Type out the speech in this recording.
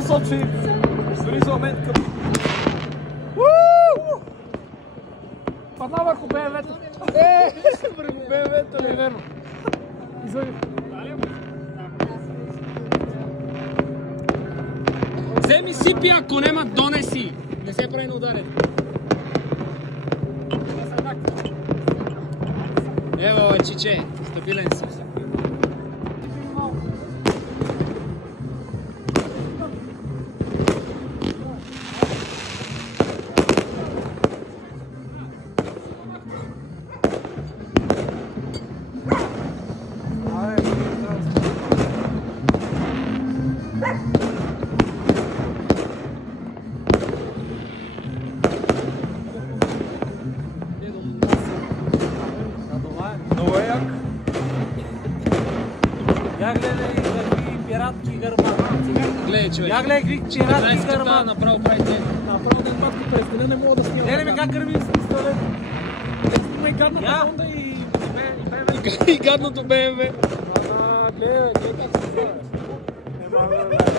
насочи дори за момент към... Падна върху БМВ-то. Върху БМВ-то ли? Верно. Извън. Вземи сипи, ако нема, донеси. Не се прави на ударен. Ево, чиче, стабилен си. Много е як. Я гледай какви пиратки гърба. Гледай, човек. Я гледай какви пиратки гърба. Направо правите. Направо да матко през деня не мога да снимам. Гледай ми как гърби с пистолет. Снимай гадната Хонда и И гадното БМВ. гледай как се